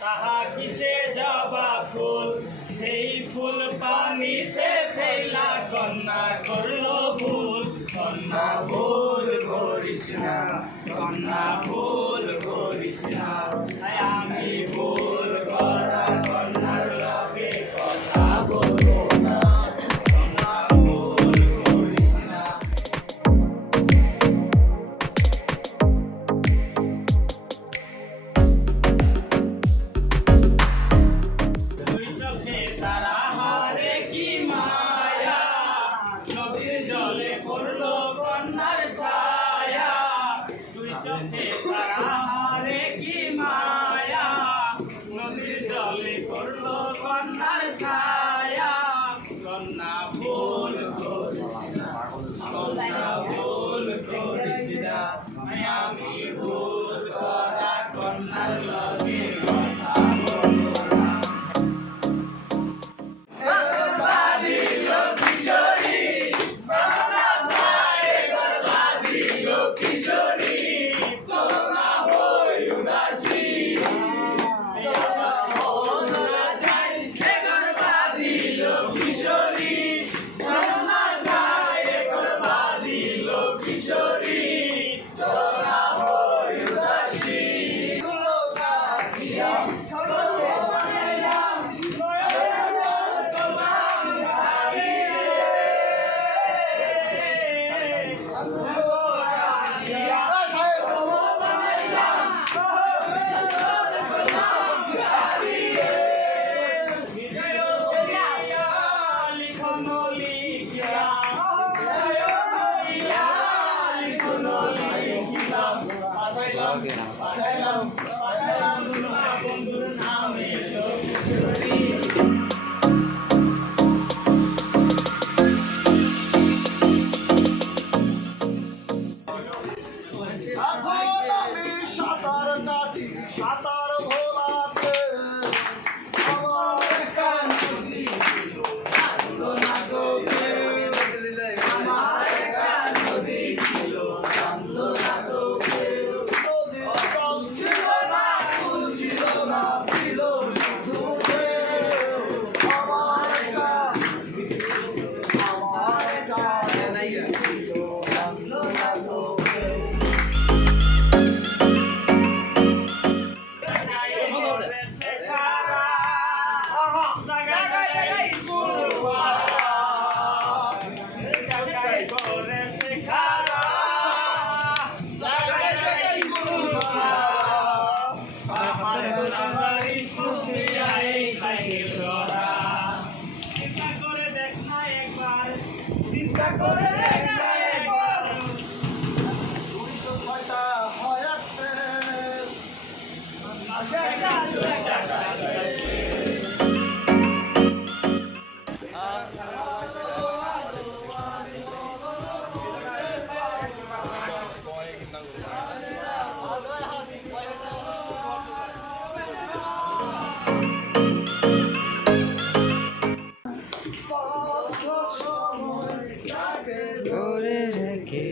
তাহা কিসে জবা ফুল সেই ফুল পানিতে ফেলা কন্যা করলো ভুল কন্যা ভুল করিস না কন্যা ভুল করিস না আমি ভুল করা কন্যার লগে কথা বলবো না কন্যা ভুল করিস না। তারা হারে কি মায়া নদীর জলে পড়লো কন্যার ছায়া দুই চোখে তারা হারে কি মায়া নদীর জলে পড়লো কন্যার ছায়া কন্যা ভুল করিস না কন্যা ভুল করিস না আমি ভুল করা কন্যার লগে কথা বলবো না। সাঁতার ভোলাতে আমার কান্দি ছিল নাটকে আমার কান্দি ছিল নাটকে নদীর জল ছিল না ফুল ছিল না ছিল শুধু আমার কান্দি আমার কান্দি ছিল নাটকে। চিন্তা করে দেখ না একবার 206টা হয় আছে ধরে রেখে